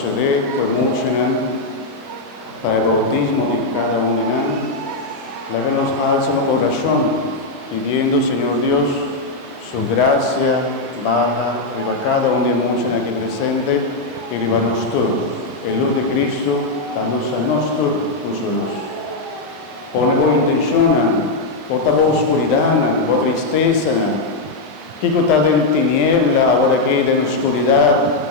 proceder con mucho para el bautismo de cada uno. La que nos alza el corazón, pidiendo, Señor Dios, su gracia baja riba cada uno de muchos aquí presente y riba nosotros. El luz de Cristo, danos a nosotros su luz. Pone vuestra intención, bota vuestra oscuridad, vuestra tristeza, que está en tiniebla, ahora que en oscuridad,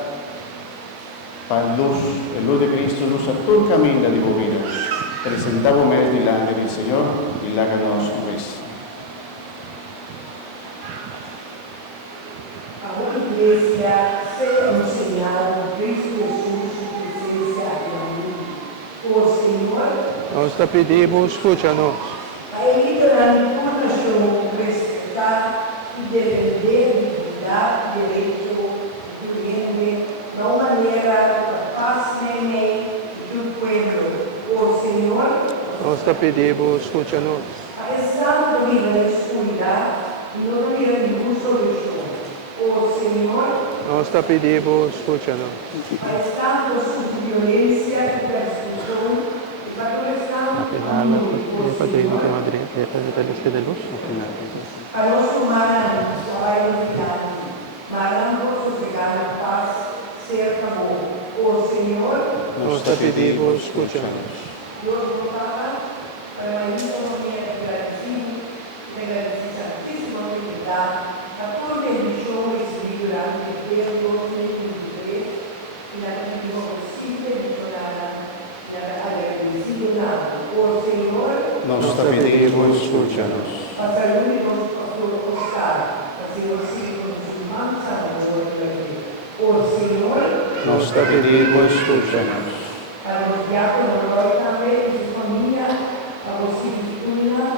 para luz, el luz de Cristo, luz a todo el camino de tu vida. Presentamos mes delante del Señor y la que nos ves. A una iglesia sea enseñado Cristo Jesús que se a o Señor. Nós te pedimos, escucha-nos. A elite da informação, respeitar e defender dignidade, direito, cliente, de uma maneira capaz do pueblo. O Senhor, Nós te pedimos, escucha-nos. a esta vida de escuridade, não havia nenhuma solução. O Senhor, Nós te pedimos, escucha-nos. a esta violência e perseguição, e para Il padrino che madre che per le schede lusso a nosso mar, trabalho diário, marando sossegar a paz, ser amor. O Senhor, Nós te pedimos, escucha-nos. Deus voltava para isso não era agradecido, santíssima autoridade, a toda a religião espiritual de Deus, 2023, e na vida possível de tornar agradecido nada. O Senhor, Nos te pedimos, escúchanos. para a saúde do pastor Oscar, para o Senhor Ciro dos irmãos, o Senhor, Nos te pedimos, escúchanos. para os diáconos, também, de família, para os filhos de Una,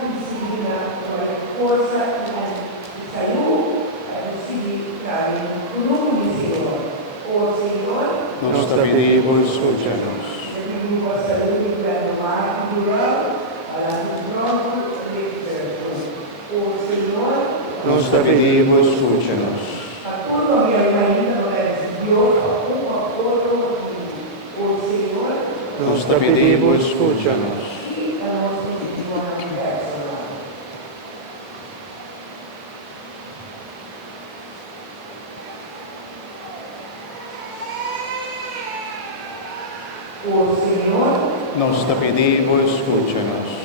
para a força e saúde, para os filhos de carinho, o nome do Senhor. O Senhor, Nos te pedimos, escúchanos. pedimos a saúde para o mar rural, para o próprio o Senhor, Nos te pedimos, escúchanos. a toda a minha rainha, Deus, a todo o Senhor, Nos te pedimos, escúchanos. e a nossa religião universal. O Senhor, Nos te pedimos, escúchanos.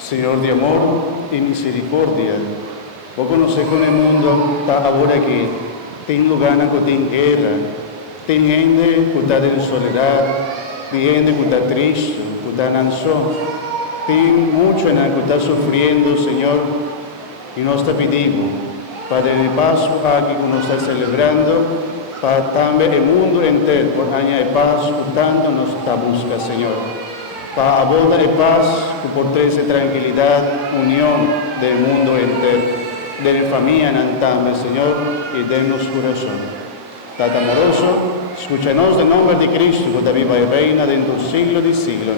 Señor de amor y misericordia, vos conocés con el mundo ahora que tem lugar que tem guerra, tem gente que está en soledad, tem gente que está triste, que está nação, tem mucho que está sufriendo, Señor, y nos te pedimos, para el paso aquí que nos está celebrando, para también el mundo entero, por año de paz, que tanto nos está buscando, Señor. Para a volta de paz, que por trazer tranquilidade, união do mundo inteiro, da família também, Senhor, e de nosso coração. Tata amoroso, escucha-nos em nome de Cristo, que viva e reina dentro do siglo de siglo.